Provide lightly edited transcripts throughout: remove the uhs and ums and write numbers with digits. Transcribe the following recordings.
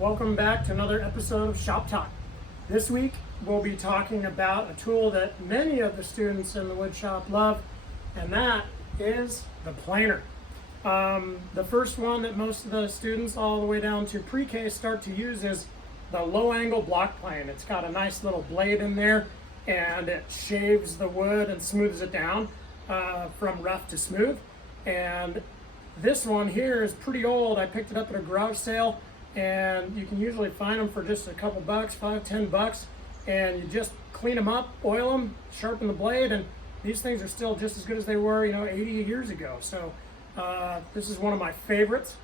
welcome back to another episode of Shop Talk. This week we'll be talking about a tool that many of the students in the wood shop love, and that is the planer. The first one that most of the students all the way down to pre-K start to use is the low angle block plane. It's got a nice little blade in there and it shaves the wood and smooths it down from rough to smooth. And this one here is pretty old. I picked it up at a garage sale, and you can usually find them for just a couple bucks, $5-10, and you just clean them up, oil them, sharpen the blade, and these things are still just as good as they were, 80 years ago. So this is one of my favorites.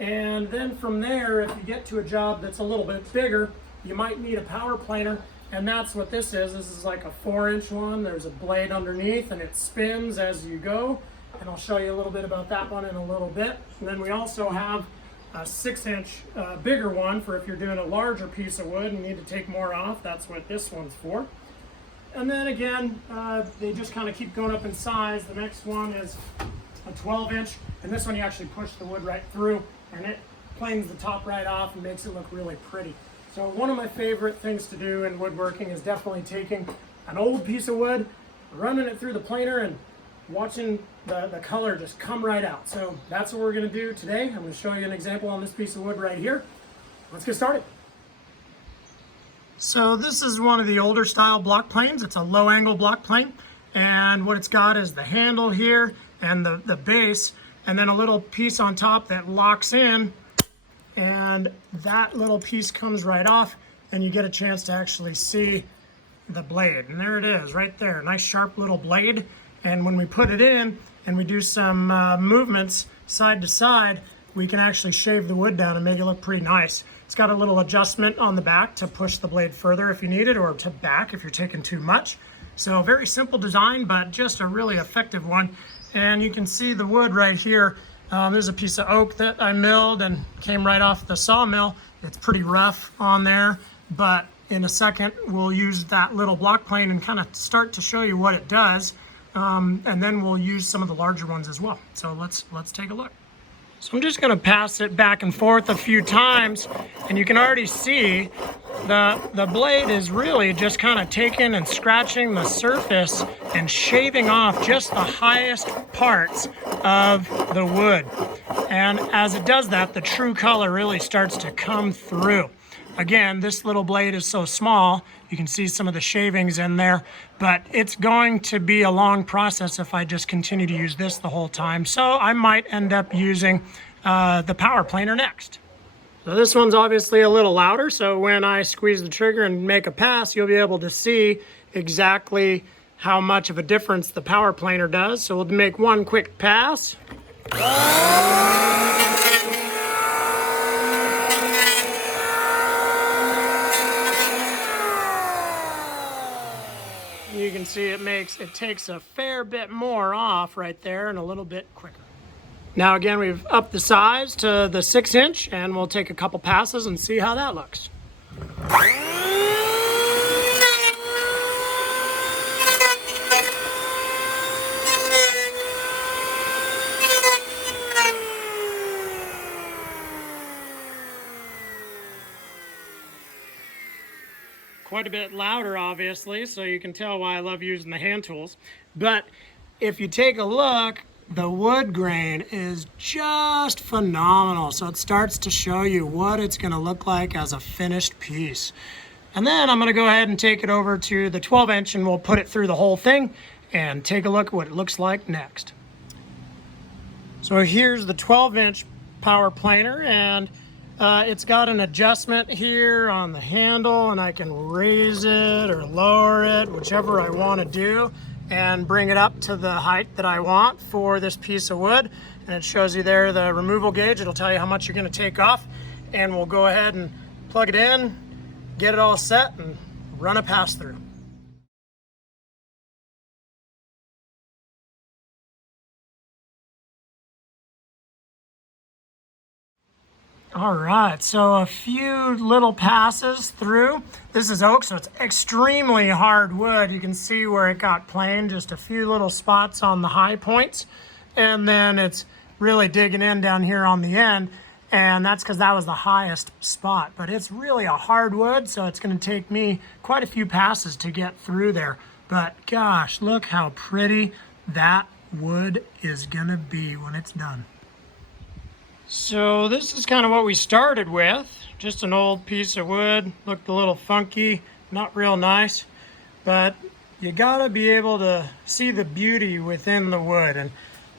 And then from there, if you get to a job that's a little bit bigger, you might need a power planer, and that's what this is. This is like a 4-inch one. There's a blade underneath, and it spins as you go. And I'll show you a little bit about that one in a little bit. And then we also have a 6-inch bigger one for if you're doing a larger piece of wood and need to take more off. That's what this one's for. And then again, they just kind of keep going up in size. The next one is a 12-inch, and this one you actually push the wood right through, and it planes the top right off and makes it look really pretty. So one of my favorite things to do in woodworking is definitely taking an old piece of wood, running it through the planer, and watching the color just come right out. So that's what we're going to do today. I'm going to show you an example on this piece of wood right here. Let's get started. So this is one of the older style block planes. It's a low angle block plane, and what it's got is the handle here and the base, and then a little piece on top that locks in, and that little piece comes right off, and you get a chance to actually see the blade. And there it is right there, nice sharp little blade. And when we put it in and we do some movements side to side, we can actually shave the wood down and make it look pretty nice. It's got a little adjustment on the back to push the blade further if you need it, or to back if you're taking too much. So very simple design, but just a really effective one. And you can see the wood right here. There's a piece of oak that I milled and came right off the sawmill. It's pretty rough on there, but in a second we'll use that little block plane and kind of start to show you what it does. And then we'll use some of the larger ones as well. So let's take a look. So I'm just going to pass it back and forth a few times, and you can already see the blade is really just kind of taking and scratching the surface and shaving off just the highest parts of the wood. And as it does that, the true color really starts to come through. Again, this little blade is so small, you can see some of the shavings in there, but it's going to be a long process if I just continue to use this the whole time. So I might end up using the power planer next. So this one's obviously a little louder, so when I squeeze the trigger and make a pass, you'll be able to see exactly how much of a difference the power planer does. So we'll make one quick pass. You can see it takes a fair bit more off right there and a little bit quicker. Now again, we've upped the size to the 6-inch, and we'll take a couple passes and see how that looks. Quite a bit louder, obviously, so you can tell why I love using the hand tools. But if you take a look, the wood grain is just phenomenal. So it starts to show you what it's going to look like as a finished piece. And then I'm going to go ahead and take it over to the 12-inch, and we'll put it through the whole thing and take a look at what it looks like next. So here's the 12-inch power planer, and it's got an adjustment here on the handle, and I can raise it or lower it, whichever I want to do, and bring it up to the height that I want for this piece of wood. And it shows you there the removal gauge. It'll tell you how much you're going to take off, and we'll go ahead and plug it in, get it all set, and run a pass through. All right, so a few little passes through. This is oak, so it's extremely hard wood. You can see where it got planed, just a few little spots on the high points. And then it's really digging in down here on the end. and that's because that was the highest spot. But it's really a hard wood, so it's going to take me quite a few passes to get through there. But gosh, look how pretty that wood is going to be when it's done. So this is kind of what we started with. Just an old piece of wood, looked a little funky, not real nice, but you gotta be able to see the beauty within the wood. And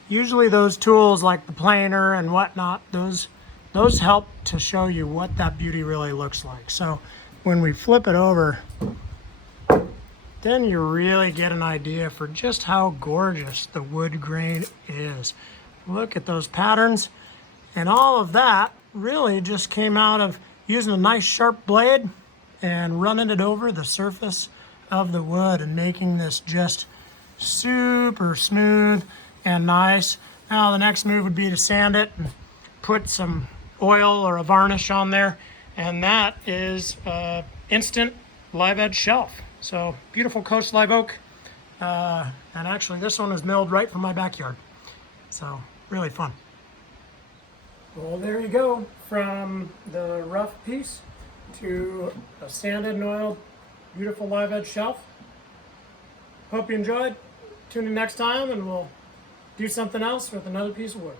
usually those tools like the planer and whatnot, those help to show you what that beauty really looks like. So when we flip it over, then you really get an idea for just how gorgeous the wood grain is. Look at those patterns. And all of that really just came out of using a nice sharp blade and running it over the surface of the wood and making this just super smooth and nice. Now the next move would be to sand it and put some oil or a varnish on there. And that is instant live edge shelf. So beautiful Coast Live Oak. And actually this one was milled right from my backyard. So really fun. Well, there you go, from the rough piece to a sanded and oiled, beautiful live edge shelf. Hope you enjoyed. Tune in next time and we'll do something else with another piece of wood.